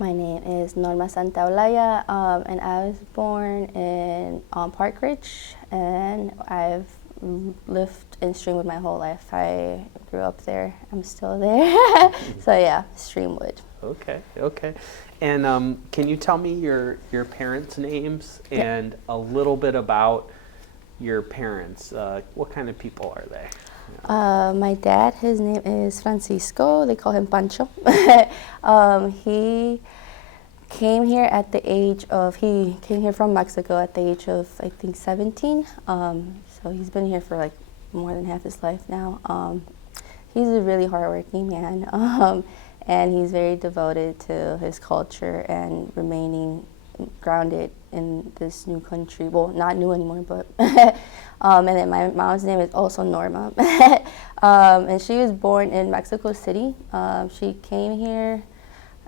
My name is Norma Santaolaya, and I was born in Park Ridge, and I've lived in Streamwood my whole life. I grew up there. I'm still there. So yeah, Streamwood. Okay, okay. And can you tell me your parents' names and a little bit about your parents? What kind of people are they? My dad, his name is Francisco. They call him Pancho. He came here at the age of, he came here from Mexico at the age of, I think, 17. So he's been here for like more than half his life now. He's a really hardworking man, and he's very devoted to his culture and remaining grounded in this new country. Well, not new anymore, but and then my mom's name is also Norma, and she was born in Mexico City. She came here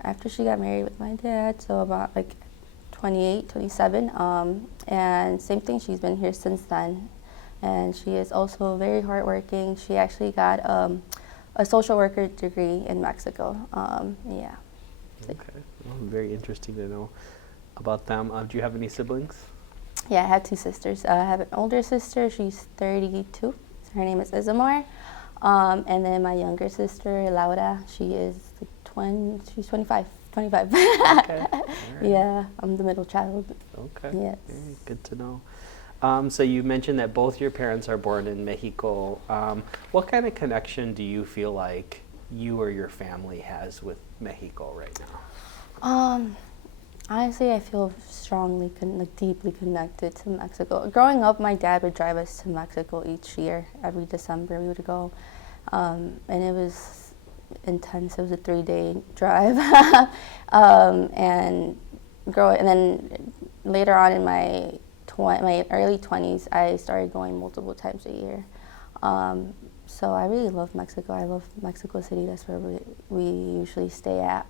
after she got married with my dad, so about like 28, 27, and same thing, she's been here since then, and she is also very hardworking. She actually got a social worker degree in Mexico. Yeah. Okay, well, very interesting to know about them. Do you have any siblings? Yeah, I have two sisters. I have an older sister, she's 32, her name is Isamar, and then my younger sister, Laura, she is she's 25. Okay. Right. Yeah, I'm the middle child. Okay. Yes. Very good to know. So you mentioned that both your parents are born in Mexico. What kind of connection do you feel like you or your family has with Mexico right now? Honestly, I feel strongly, deeply connected to Mexico. Growing up, my dad would drive us to Mexico each year. Every December, we would go, and it was intense. It was a 3-day drive, and then later on in my early 20s, I started going multiple times a year. So I really love Mexico. I love Mexico City. That's where we usually stay at.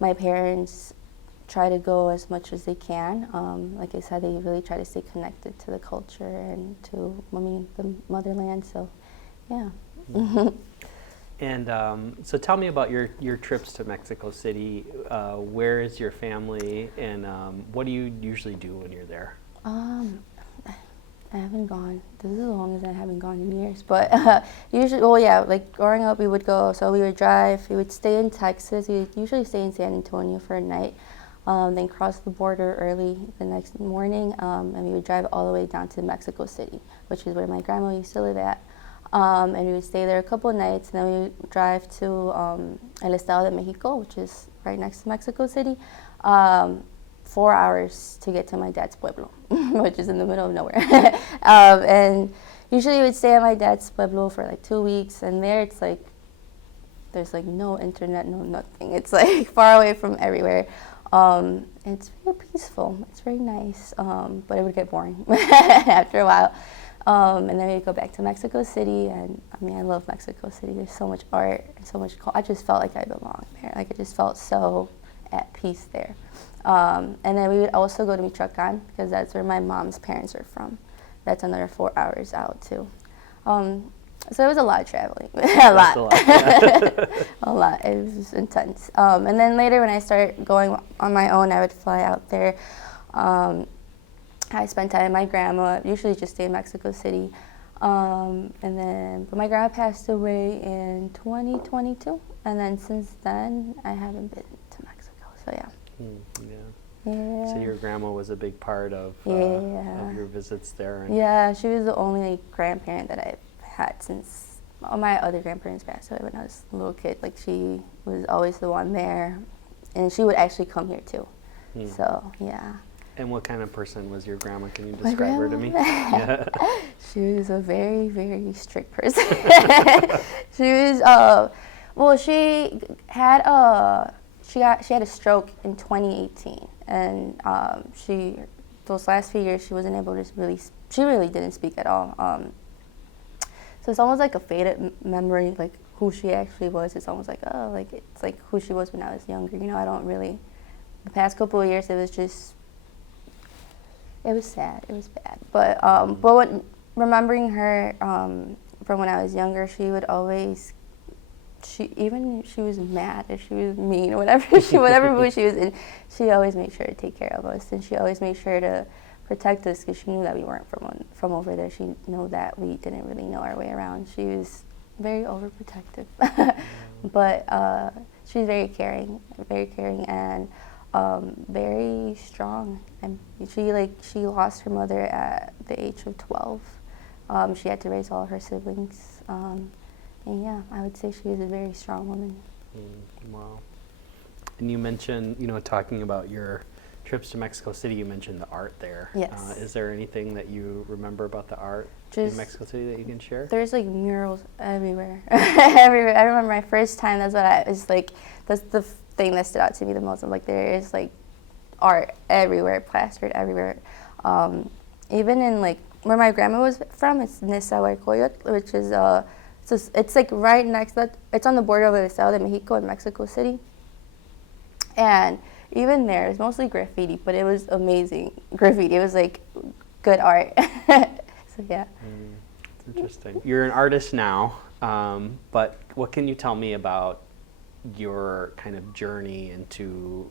My parents try to go as much as they can. Like I said, they really try to stay connected to the culture and to, the motherland. So, yeah. Mm-hmm. And so tell me about your trips to Mexico City. Where is your family, and what do you usually do when you're there? I haven't gone. This is the longest I haven't gone in years. But usually, well, yeah, like growing up, we would go. So we would drive. We would stay in Texas. We would usually stay in San Antonio for a night, then cross the border early the next morning, and we would drive all the way down to Mexico City, which is where my grandma used to live at. And we would stay there a couple of nights, and then we would drive to El Estado de Mexico, which is right next to Mexico City. 4 hours to get to my dad's pueblo, which is in the middle of nowhere. And usually we would stay at my dad's pueblo for like 2 weeks, and there it's like, there's like no internet, no nothing. It's like far away from everywhere. It's very peaceful, it's very nice, but it would get boring after a while. And then we'd go back to Mexico City, and I love Mexico City. There's so much art, and so much I just felt like I belonged there. Like I just felt so at peace there. And then we would also go to Michoacan, because that's where my mom's parents are from. That's another 4 hours out too. So it was a lot of traveling, a lot. Yeah. A lot. It was intense. And then later when I started going on my own, I would fly out there. I spent time with my grandma, usually just stay in Mexico City. But my grandma passed away in 2022. And then since then, I haven't been to Mexico, so yeah. Yeah. So your grandma was a big part of your visits there. Yeah, she was the only grandparent that I've had since all my other grandparents passed away when I was a little kid. Like she was always the one there, and she would actually come here too. So yeah. And what kind of person was your grandma? Can you describe her to me? Yeah. She was a very, very strict person. She was, she had a stroke in 2018, and those last few years she wasn't able to she really didn't speak at all. So it's almost like a faded memory, like who she actually was. It's almost like, it's like who she was when I was younger. I don't really, the past couple of years it was sad. It was bad. But remembering her from when I was younger, she was mad or she was mean or whatever mood she was in, she always made sure to take care of us, and she always made sure to protect us because she knew that we weren't from over there. She knew that we didn't really know our way around. She was very overprotective, but she's very caring, and very strong. And she lost her mother at the age of 12. She had to raise all her siblings. And yeah, I would say she was a very strong woman. Wow. And you mentioned, talking about your trips to Mexico City, you mentioned the art there. Yes. Is there anything that you remember about the art in Mexico City that you can share? There's like murals everywhere. Everywhere. I remember my first time, that's the thing that stood out to me the most. I'm like, there is like art everywhere, plastered everywhere. Even in like where my grandma was from, it's Nezahualcóyotl, which is it's like right next to that. It's on the border of El Estado de Mexico and Mexico City. And even there, it's mostly graffiti, but it was amazing graffiti. It was like good art. So yeah. It's interesting. You're an artist now, but what can you tell me about your kind of journey into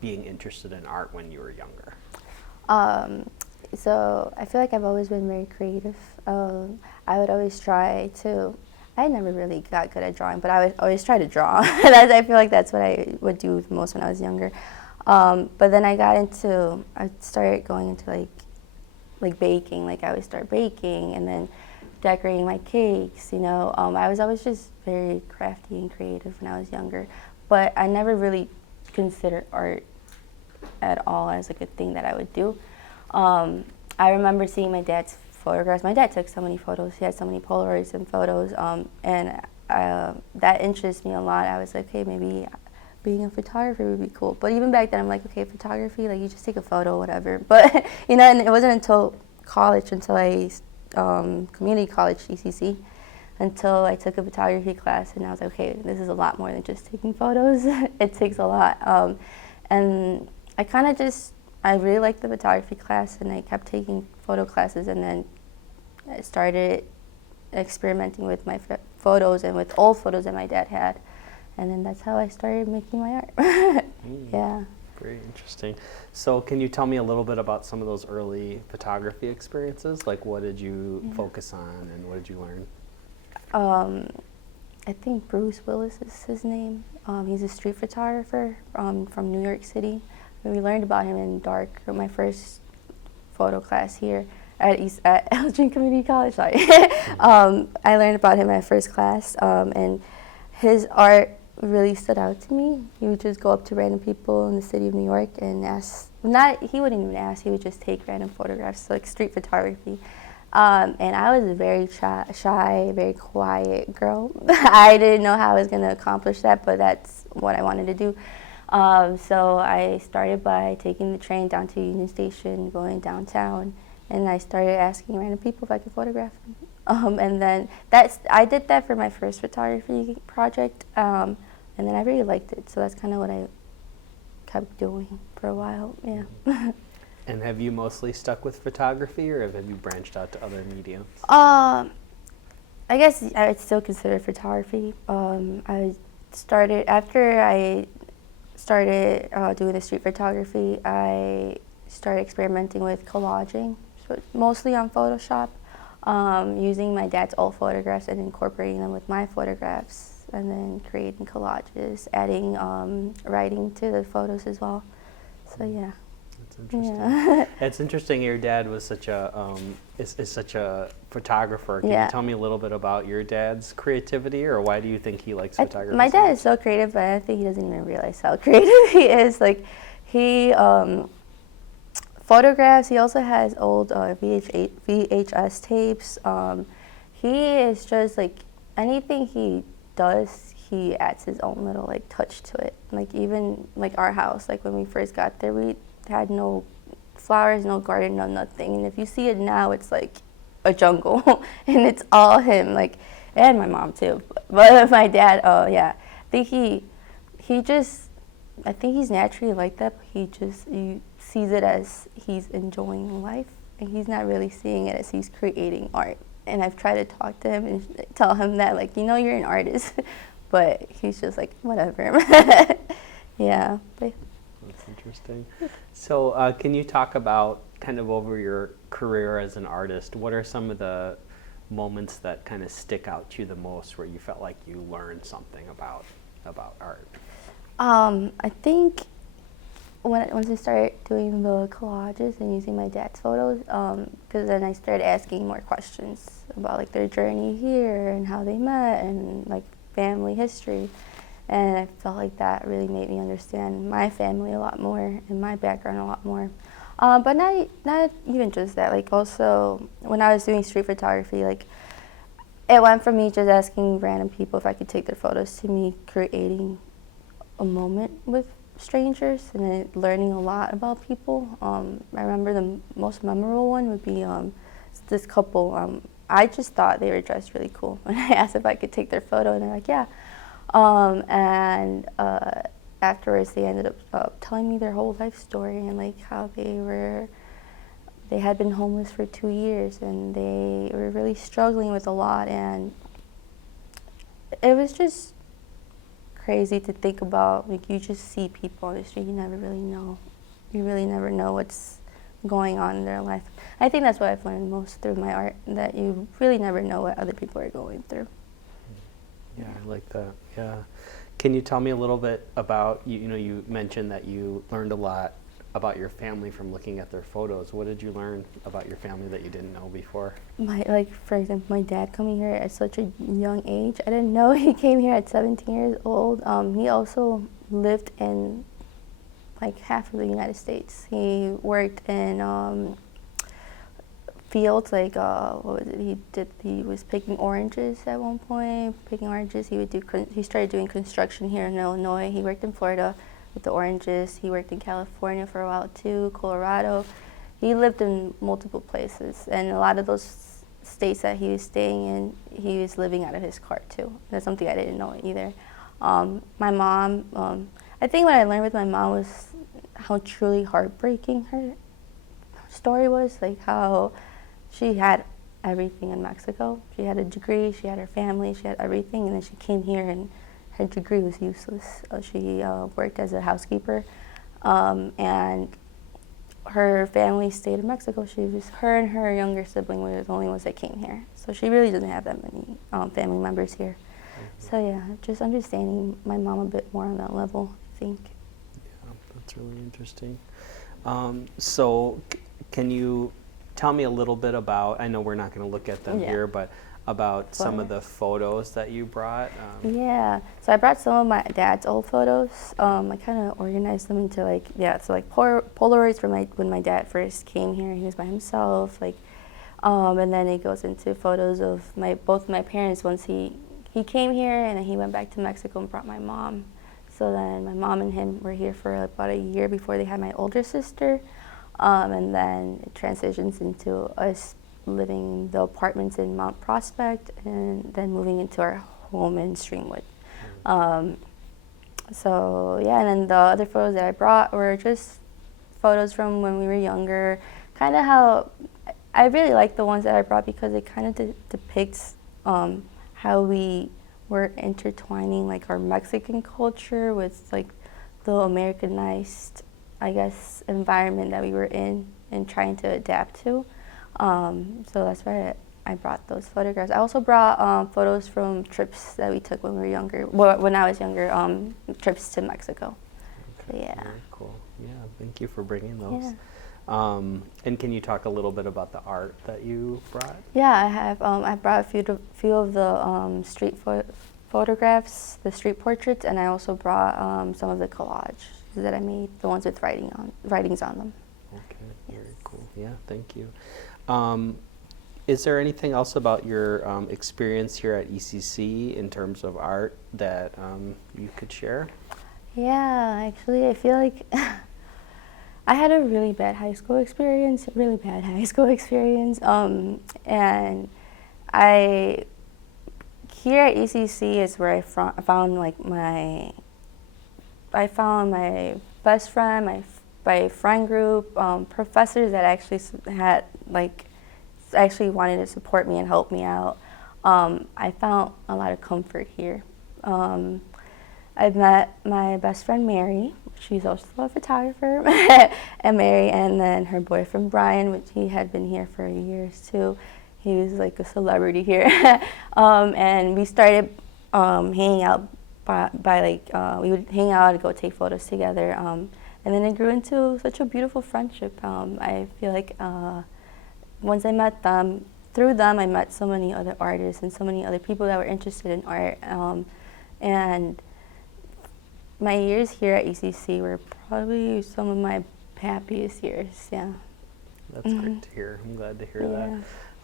being interested in art when you were younger? So I feel like I've always been very creative. I would always try to. I never really got good at drawing, but I would always try to draw. I feel like that's what I would do the most when I was younger. But then I started going into like baking. Like I would start baking and then decorating my cakes. I was always just very crafty and creative when I was younger. But I never really considered art at all as like a thing that I would do. I remember seeing my dad's photographs. My dad took so many photos. He had so many Polaroids and photos, and that interests me a lot. I was like, okay, maybe being a photographer would be cool. But even back then, I'm like, okay, photography, like you just take a photo, whatever. But and it wasn't until college, until I community college, CCC, until I took a photography class, and I was like, okay, this is a lot more than just taking photos. It takes a lot, and I really liked the photography class, and I kept taking photo classes, and then I started experimenting with my photos and with old photos that my dad had, and then that's how I started making my art. Yeah. Very interesting. So can you tell me a little bit about some of those early photography experiences? Like what did you focus on and what did you learn? I think Bruce Willis is his name. He's a street photographer from New York City. We learned about him in dark. My first photo class here at Elgin Community College. Sorry, I learned about him in my first class, and his art really stood out to me. He would just go up to random people in the city of New York and ask. He wouldn't even ask. He would just take random photographs, like street photography. And I was a very shy, very quiet girl. I didn't know how I was going to accomplish that, but that's what I wanted to do. So I started by taking the train down to Union Station, going downtown, and I started asking random people if I could photograph them. And then I did that for my first photography project, and then I really liked it. So that's kind of what I kept doing for a while. Yeah. And have you mostly stuck with photography, or have you branched out to other mediums? I guess I would still consider photography. I started doing the street photography. I started experimenting with collaging, so mostly on Photoshop, using my dad's old photographs and incorporating them with my photographs, and then creating collages, adding writing to the photos as well. So yeah. That's interesting. Yeah. It's interesting. Your dad was such a is such a photographer. Can you tell me a little bit about your dad's creativity, or why do you think he likes photography? My dad is so creative, but I think he doesn't even realize how creative he is. Like he photographs. He also has old VHS tapes. He is just like anything he does, he adds his own little like touch to it. Like even like our house, like when we first got there, we had no flowers, no garden, no nothing. And if you see it now, it's like a jungle, and it's all him. Like, and my mom too. But my dad, yeah, I think I think he's naturally like that. But he sees it as he's enjoying life, and he's not really seeing it as he's creating art. And I've tried to talk to him and tell him that, like, you're an artist, but he's just like, whatever. Yeah. That's interesting. So can you talk about kind of over your career as an artist, what are some of the moments that kind of stick out to you the most where you felt like you learned something about art? I think once I started doing the collages and using my dad's photos, because then I started asking more questions about like their journey here and how they met and like family history. And I felt like that really made me understand my family a lot more and my background a lot more. But not even just that. Like also when I was doing street photography, like it went from me just asking random people if I could take their photos to me creating a moment with strangers and then learning a lot about people. I remember the most memorable one would be this couple. I just thought they were dressed really cool. And I asked if I could take their photo, and they're like, yeah. And afterwards, they ended up telling me their whole life story and like how they had been homeless for 2 years and they were really struggling with a lot. And it was just crazy to think about. Like you just see people on the street, you never really know. You really never know what's going on in their life. I think that's what I've learned most through my art, that you really never know what other people are going through. Yeah, I like that. Yeah. Can you tell me a little bit about, you know, you mentioned that you learned a lot about your family from looking at their photos. What did you learn about your family that you didn't know before? For example, my dad coming here at such a young age. I didn't know he came here at 17 years old. He also lived in like half of the United States. He worked in fields, like what was it? He was picking oranges at one point. Picking oranges. He started doing construction here in Illinois. He worked in Florida with the oranges. He worked in California for a while too, Colorado. He lived in multiple places, and a lot of those states that he was staying in, he was living out of his car too. That's something I didn't know either. My mom, I think what I learned with my mom was how truly heartbreaking her story was, like how she had everything in Mexico. She had a degree, she had her family, she had everything, and then she came here and her degree was useless. She worked as a housekeeper, and her family stayed in Mexico. Her and her younger sibling were the only ones that came here. So she really doesn't have that many family members here. Mm-hmm. So yeah, just understanding my mom a bit more on that level, I think. Yeah, that's really interesting. Can you tell me a little bit about, I know we're not going to look at them here, but about some of the photos that you brought? Yeah, so I brought some of my dad's old photos. I kind of organized them into Polaroids from when my dad first came here. He was by himself, and then it goes into photos of both my parents once he came here, and then he went back to Mexico and brought my mom. So then my mom and him were here for about a year before they had my older sister, and then it transitions into us living in the apartments in Mount Prospect and then moving into our home in Streamwood. And then the other photos that I brought were just photos from when we were younger. Kind of how I really like the ones that I brought because it kind of depicts how we were intertwining like our Mexican culture with like the Americanized, I guess, environment that we were in and trying to adapt to. So that's why I brought those photographs. I also brought photos from trips that we took when we were younger, when I was younger, trips to Mexico. Okay. So, yeah. Very cool. Yeah, thank you for bringing those. Yeah. And can you talk a little bit about the art that you brought? Yeah, I have. I brought a few of the street photographs, the street portraits, and I also brought some of the collages that I made, the ones with writings on them. Okay, very cool. Yeah, thank you. Is there anything else about your experience here at ECC in terms of art that you could share? Yeah, actually, I feel like I had a really bad high school experience, and here at ECC is where I found my best friend, my friend group, professors that actually wanted to support me and help me out. I found a lot of comfort here. I've met my best friend Mary. She's also a photographer, and Mary, and then her boyfriend Brian, which he had been here for years too. He was like a celebrity here, and we started hanging out by like we would hang out and go take photos together, and then it grew into such a beautiful friendship. I feel like once I met them, through them, I met so many other artists and so many other people that were interested in art, and my years here at ECC were probably some of my happiest years. Yeah. That's great to hear. I'm glad to hear that.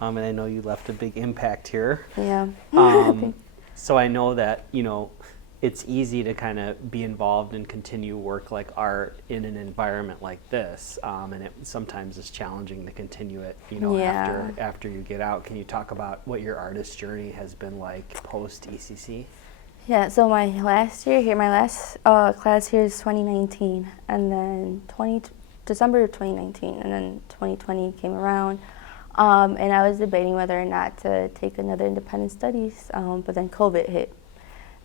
And I know you left a big impact here. Yeah. So I know that, you know, it's easy to kind of be involved and continue work like art in an environment like this, and it sometimes is challenging to continue it, you know, after you get out. Can you talk about what your artist journey has been like post ECC? Yeah, so my last year here, my last class here is 2019, and then December of 2019, and then 2020 came around, and I was debating whether or not to take another independent studies, but then COVID hit,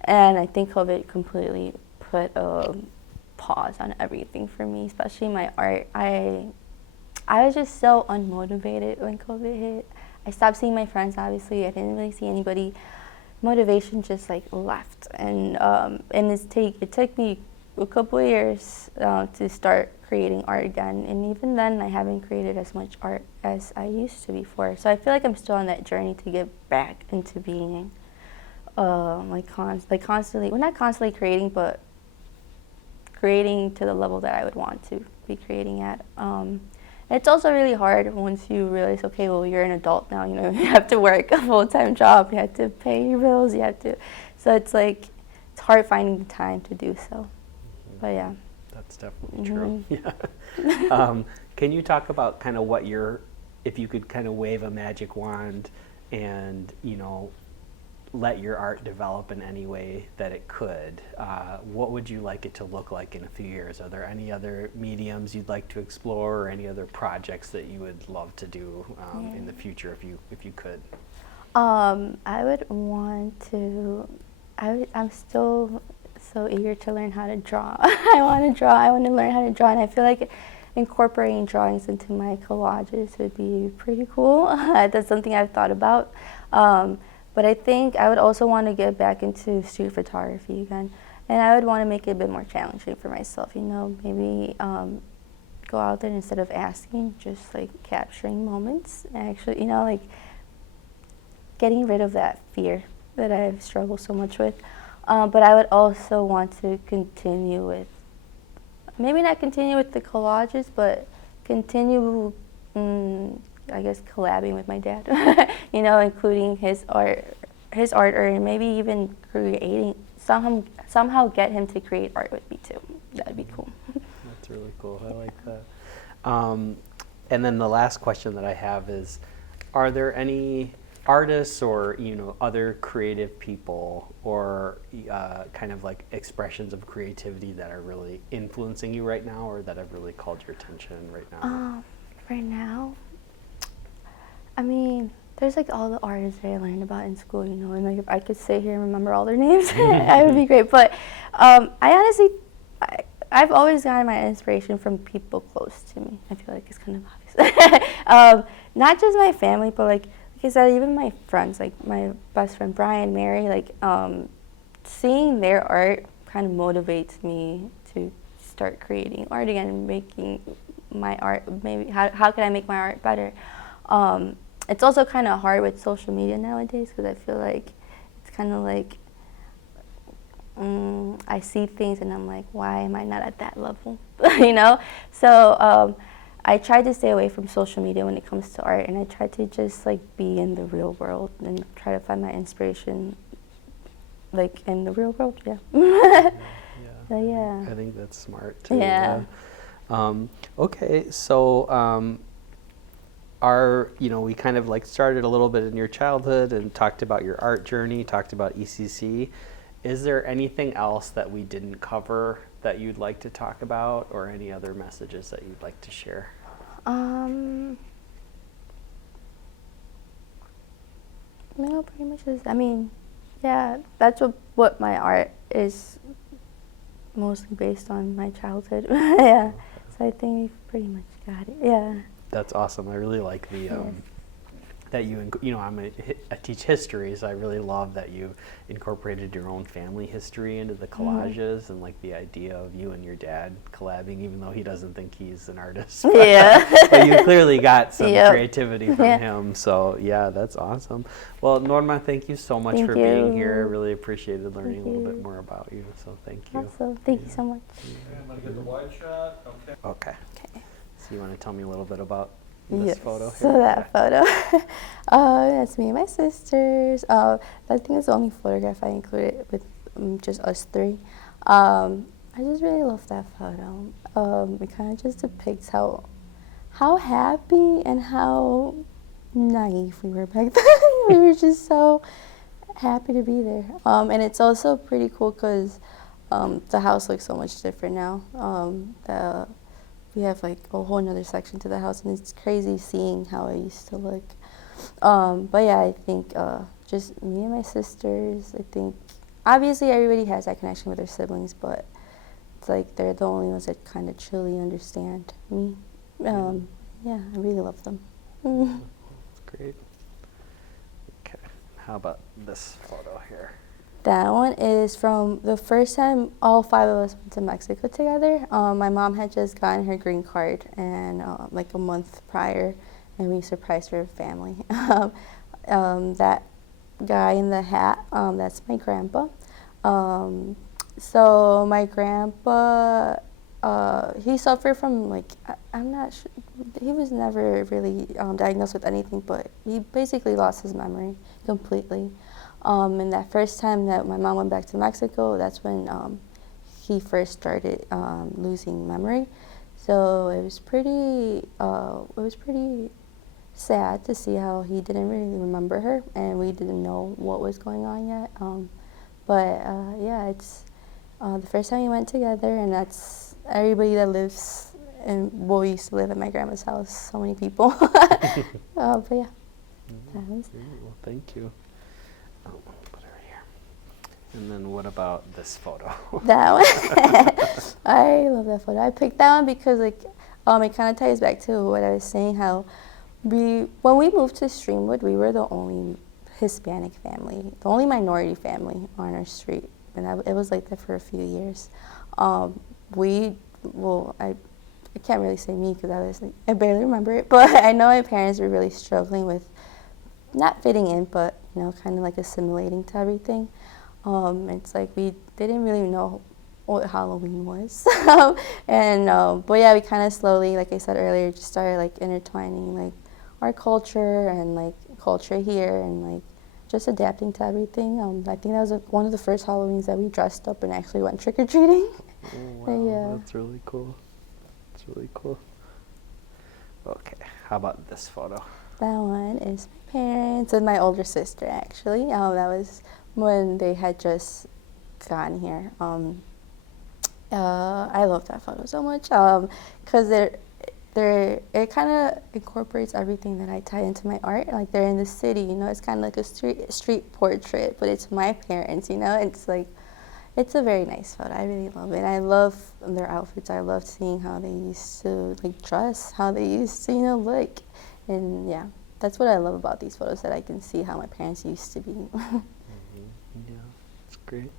and I think COVID completely put a pause on everything for me, especially my art. I was just so unmotivated when COVID hit. I stopped seeing my friends, obviously. I didn't really see anybody. Motivation just like left, and it took me a couple of years to start creating art again, and even then I haven't created as much art as I used to before. So I feel like I'm still on that journey to get back into being constantly, well, not constantly creating, but creating to the level that I would want to be creating at. It's also really hard once you realize, okay, well, you're an adult now, you know, you have to work a full-time job, you have to pay your bills, so it's like, it's hard finding the time to do so, but yeah. That's definitely true, yeah. Can you talk about kind of if you could kind of wave a magic wand and, you know, let your art develop in any way that it could, what would you like it to look like in a few years? Are there any other mediums you'd like to explore, or any other projects that you would love to do in the future if you could? I would want to, I'm still so eager to learn how to draw. I want to learn how to draw, and I feel like incorporating drawings into my collages would be pretty cool. That's something I've thought about. But I think I would also want to get back into street photography again. And I would want to make it a bit more challenging for myself, you know, maybe go out there instead of asking, just like capturing moments. Actually, you know, like getting rid of that fear that I've struggled so much with. But I would also want to continue with, maybe not continue with the collages, but continue I guess collabing with my dad, you know, including his art, or maybe even creating, somehow get him to create art with me too. That'd be cool. That's really cool. I like that. And then the last question that I have is, are there any artists or, you know, other creative people or kind of like expressions of creativity that are really influencing you right now, or that have really called your attention right now? Right now, I mean, there's like all the artists that I learned about in school, you know, and like if I could sit here and remember all their names, it would be great. But I've always gotten my inspiration from people close to me. I feel like it's kind of obvious. Not just my family, but like I said, even my friends, like my best friend Brian, Mary, like seeing their art kind of motivates me to start creating art again and making my art, maybe how can I make my art better? It's also kind of hard with social media nowadays, because I feel like it's kind of like I see things and I'm like, why am I not at that level? You know? So I try to stay away from social media when it comes to art, and I try to just like be in the real world and try to find my inspiration like in the real world. Yeah. So, yeah. I think that's smart too. Yeah. Okay, so you know, we kind of like started a little bit in your childhood and talked about your art journey, talked about ECC. Is there anything else that we didn't cover that you'd like to talk about, or any other messages that you'd like to share? No, pretty much is, I mean, Yeah, that's what my art is mostly based on my childhood. Yeah, so I think we've pretty much got it. Yeah. That's awesome. I really like the Yes. that I teach history, so I really love that you incorporated your own family history into the collages and like the idea of you and your dad collabing, even though he doesn't think he's an artist. But, Yeah. but you clearly got some Yep. creativity from Yeah. him. So yeah, that's awesome. Well, Norma, thank you so much Thank for being here. I you. really appreciated learning Thank a little you. bit more about you. So thank you. Awesome. Thank you so much. Okay, I'm gonna get the wide shot, okay. Okay. Okay. So you want to tell me a little bit about this Yes. photo here? So that photo, that's me and my sisters. I think it's the only photograph I included with just us three. I just really love that photo. It kind of just depicts how happy and how naive we were back then. We were just so happy to be there. And it's also pretty cool because the house looks so much different now. We have like a whole nother section to the house, and it's crazy seeing how it used to look. But yeah, I think just me and my sisters, I think obviously everybody has that connection with their siblings, but it's like they're the only ones that kind of truly understand me. Yeah, I really love them. That's great. Okay. How about this photo here? That one is from the first time all five of us went to Mexico together. My mom had just gotten her green card and like a month prior, and we surprised her family. That guy in the hat, that's my grandpa. So my grandpa, he suffered from like, I'm not sure, he was never really diagnosed with anything, but he basically lost his memory completely. And that first time that my mom went back to Mexico, that's when he first started losing memory. So it was pretty sad to see how he didn't really remember her, and we didn't know what was going on yet. Yeah, it's the first time we went together, and that's everybody that lives in, well, we used to live at my grandma's house, so many people. But yeah, that was Well, thank you. Put it right here. And then what about this photo? that one. I love that photo. I picked that one because like it kind of ties back to what I was saying, how when we moved to Streamwood, we were the only Hispanic family, the only minority family on our street, and it was like that for a few years. I can't really say me because I barely remember it, but I know my parents were really struggling with not fitting in, but kind of like assimilating to everything. It's like they didn't really know what Halloween was, but yeah, we kind of slowly, like I said earlier, just started like intertwining like our culture and like culture here and like just adapting to everything. I think that was one of the first Halloweens that we dressed up and actually went trick or treating. Oh, wow, Yeah. that's really cool. That's really cool. Okay, how about this photo? That one is my parents and my older sister, actually. That was when they had just gotten here. I love that photo so much because it kind of incorporates everything that I tie into my art. Like they're in the city, it's kind of like a street portrait, but it's my parents, It's like, it's a very nice photo. I really love it. I love their outfits. I love seeing how they used to like dress, how they used to, look. And yeah, that's what I love about these photos, that I can see how my parents used to be. Yeah, that's great.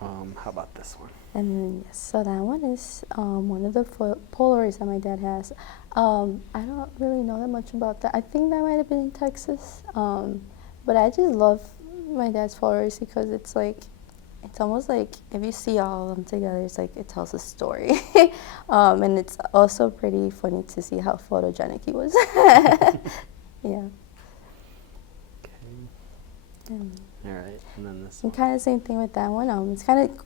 How about this one? And then, yes, so that one is one of the Polaroids that my dad has. I don't really know that much about that. I think that might have been in Texas. But I just love my dad's Polaroids because it's almost like if you see all of them together, it's like it tells a story. And it's also pretty funny to see how photogenic he was. Yeah. Okay. All right, and then this And one. kind of same thing with that one. It's kind of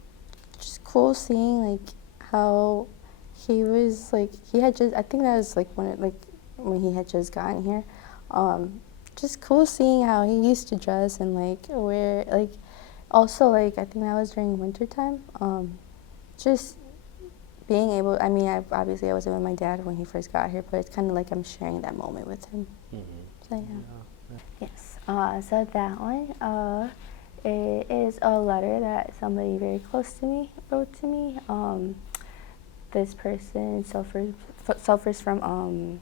just cool seeing like how he was like he had just, I think that was like when he had just gotten here. Just cool seeing how he used to dress and like wear like also like I think that was during winter time. Just being able, I mean, obviously I wasn't with my dad when he first got here, but it's kind of like I'm sharing that moment with him. Mm-hmm. So yeah. Yeah. Yes. So that one, it is a letter that somebody very close to me wrote to me. This person suffers from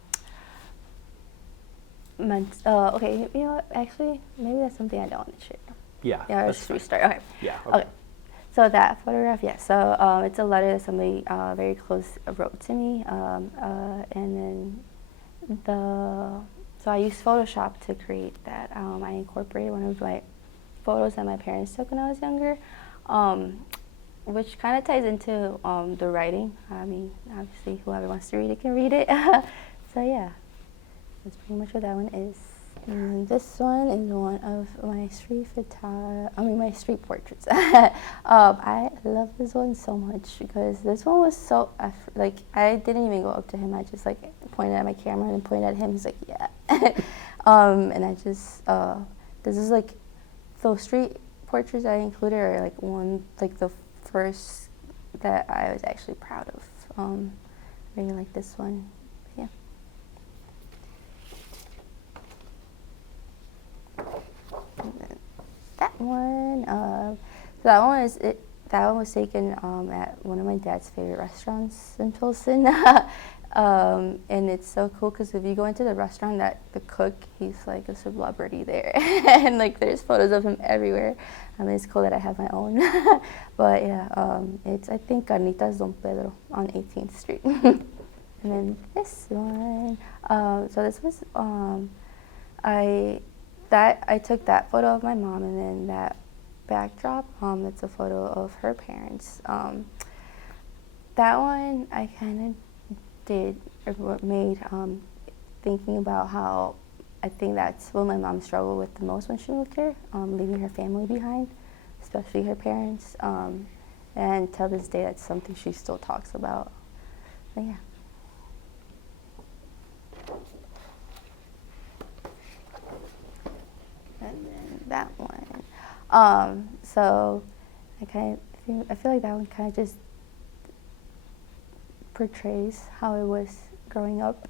okay, you know what, actually, maybe that's something I don't want to share. Yeah. Yeah, that's let's fine. restart. Okay. Yeah. Okay. So that photograph, yeah. So it's a letter that somebody very close wrote to me, and then so I used Photoshop to create that. I incorporated one of my photos that my parents took when I was younger, which kind of ties into the writing. I mean, obviously, whoever wants to read it can read it. So yeah, that's pretty much what that one is. And this one is one of my my street portraits. I love this one so much because this one was so, like, I didn't even go up to him. I just, like, pointed at my camera and pointed at him. He's like, yeah. And I just, this is, like, those street portraits I included are, like, the first that I was actually proud of. Really like this one. Yeah. That one, that one was taken at one of my dad's favorite restaurants in Pilsen. And it's so cool because if you go into the restaurant, the cook, he's like a celebrity there. And like there's photos of him everywhere. I mean, it's cool that I have my own. But yeah, it's, I think, Carnitas Don Pedro on 18th Street. And then this one, so this was, I took that photo of my mom, and then that backdrop, that's a photo of her parents. That one I kind of made thinking about how I think that's what my mom struggled with the most when she moved here, leaving her family behind, especially her parents. And till this day, that's something she still talks about. But yeah. And then that one. So I feel like that one kind of just portrays how it was growing up.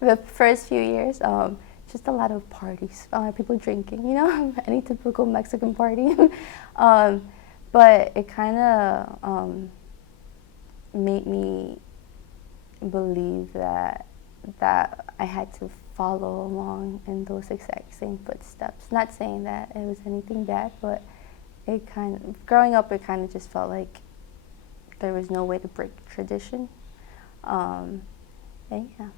The first few years, just a lot of parties, people drinking, you know, any typical Mexican party. But it kind of made me believe that I had to follow along in those exact same footsteps. Not saying that it was anything bad, but growing up, it kind of just felt like there was no way to break tradition. And yeah.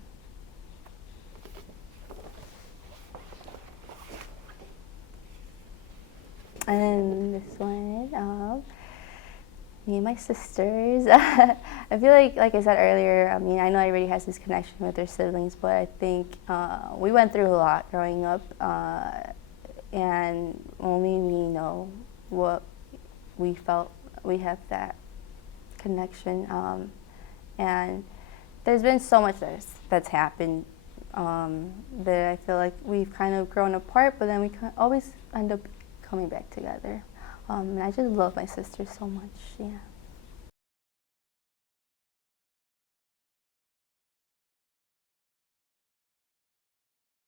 And then this one, me and my sisters. I feel like I said earlier, I mean, I know everybody has this connection with their siblings, but I think we went through a lot growing up, and only we know what we felt. We have that connection, and there's been so much that's happened that I feel like we've kind of grown apart, but then we always end up coming back together. And I just love my sisters so much, yeah.